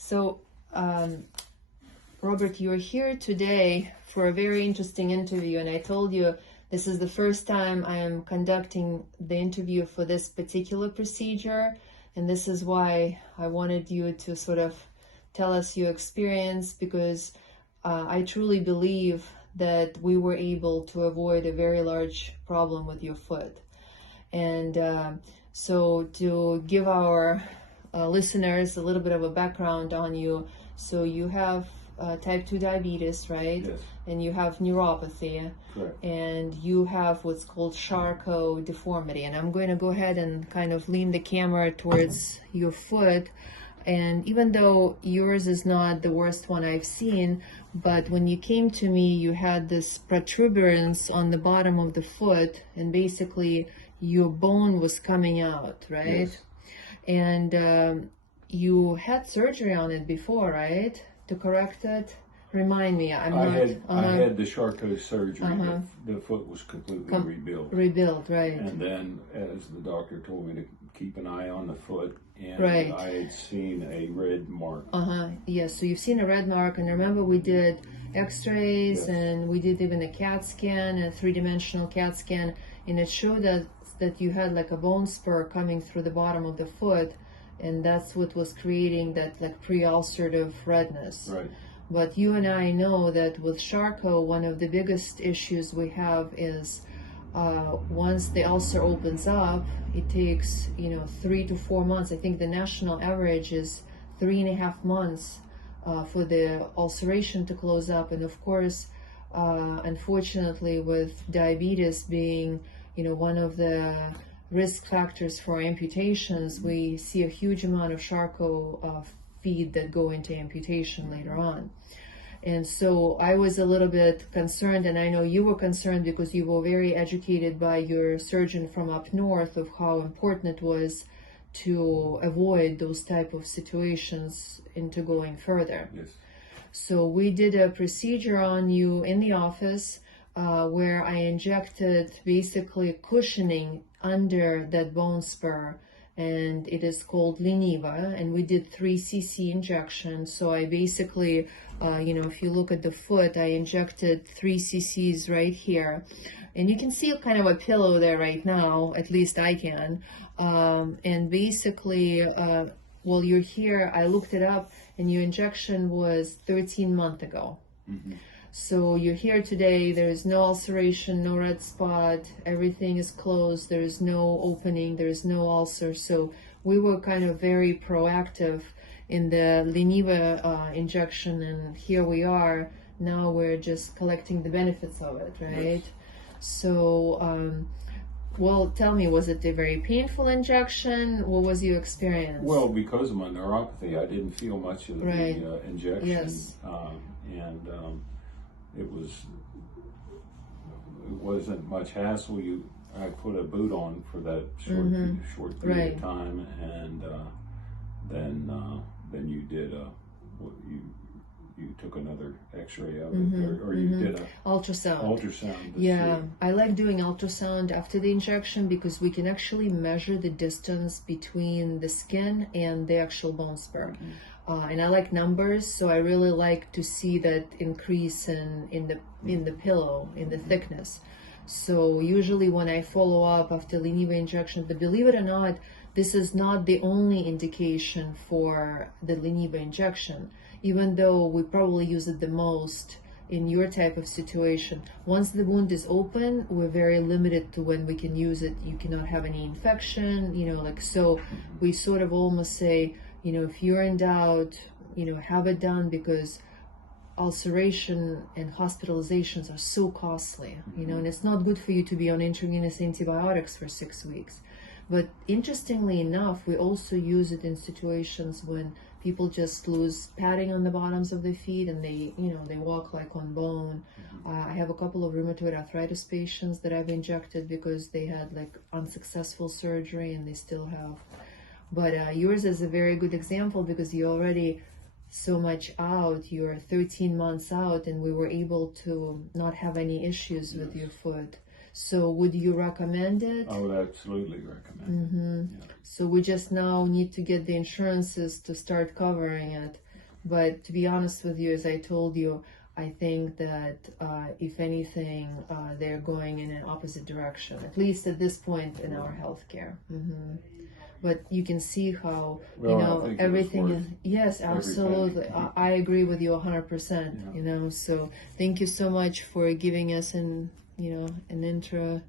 So, Robert, you're here today for a very interesting interview, and I told you this is the first time I am conducting the interview for this particular procedure, and this is why I wanted you to sort of tell us your experience, because I truly believe that we were able to avoid a very large problem with your foot. And so to give our listeners a little bit of a background on you, so you have type 2 diabetes, right? Yes. And you have neuropathy. Correct. And you have what's called Charcot deformity. And I'm going to go ahead and kind of lean the camera towards your foot. And even though yours is not the worst one I've seen, but when you came to me, you had this protuberance on the bottom of the foot, and basically your bone was coming out, right? Yes. And you had surgery on it before, right? To correct it? Remind me. I had the Charcot surgery. The foot was completely rebuilt. Rebuilt, right. And then, as the doctor told me to keep an eye on the foot, and right. I had seen a red mark. Yes, so you've seen a red mark, and remember we did x-rays, yes. and we did even a CAT scan, a three-dimensional CAT scan, and it showed us that you had like a bone spur coming through the bottom of the foot, and that's what was creating that like pre-ulcerative redness. Right. But you and I know that with Charcot, one of the biggest issues we have is once the ulcer opens up, it takes 3 to 4 months. I think the national average is 3.5 months for the ulceration to close up. And of course, unfortunately, with diabetes being one of the risk factors for amputations, we see a huge amount of Charcot feet that go into amputation later on. And so I was a little bit concerned, and I know you were concerned because you were very educated by your surgeon from up north of how important it was to avoid those type of situations into going further. Yes. So we did a procedure on you in the office where I injected basically cushioning under that bone spur, and it is called Leneva, and we did 3 cc injections. So I basically, if you look at the foot, I injected 3 cc's right here, and you can see kind of a pillow there right now, at least I can, and basically, while you're here, I looked it up, and your injection was 13 months ago. Mm-hmm. So you're here today, there is no ulceration, no red spot, everything is closed, there is no opening, there is no ulcer. So we were kind of very proactive in the Leneva injection, and here we are. Now we're just collecting the benefits of it, right? Yes. So, well, tell me, was it a very painful injection? What was your experience? Well, because of my neuropathy, I didn't feel much of the injection. Yes. It wasn't much hassle. I put a boot on for that short period of time, and then you did you took another X-ray of it, or you did a ultrasound. Ultrasound. Yeah, I like doing ultrasound after the injection because we can actually measure the distance between the skin and the actual bone spur. And I like numbers, so I really like to see that increase in the pillow, in the thickness. So usually when I follow up after Leneva injection, but believe it or not, this is not the only indication for the Leneva injection, even though we probably use it the most in your type of situation. Once the wound is open, we're very limited to when we can use it. You cannot have any infection, so we sort of almost say, if you're in doubt, have it done, because ulceration and hospitalizations are so costly, and it's not good for you to be on intravenous antibiotics for 6 weeks. But interestingly enough, we also use it in situations when people just lose padding on the bottoms of their feet and they walk like on bone. I have a couple of rheumatoid arthritis patients that I've injected because they had like unsuccessful surgery and they still have. But yours is a very good example because you're already so much out. You're 13 months out, and we were able to not have any issues with your foot. So would you recommend it? I would absolutely recommend it. Yeah. So we just now need to get the insurances to start covering it. But to be honest with you, as I told you, I think that if anything, they're going in an opposite direction, at least at this point in our healthcare. But you can see how, everything is, yes, absolutely. I agree with you 100%, so thank you so much for giving us an intro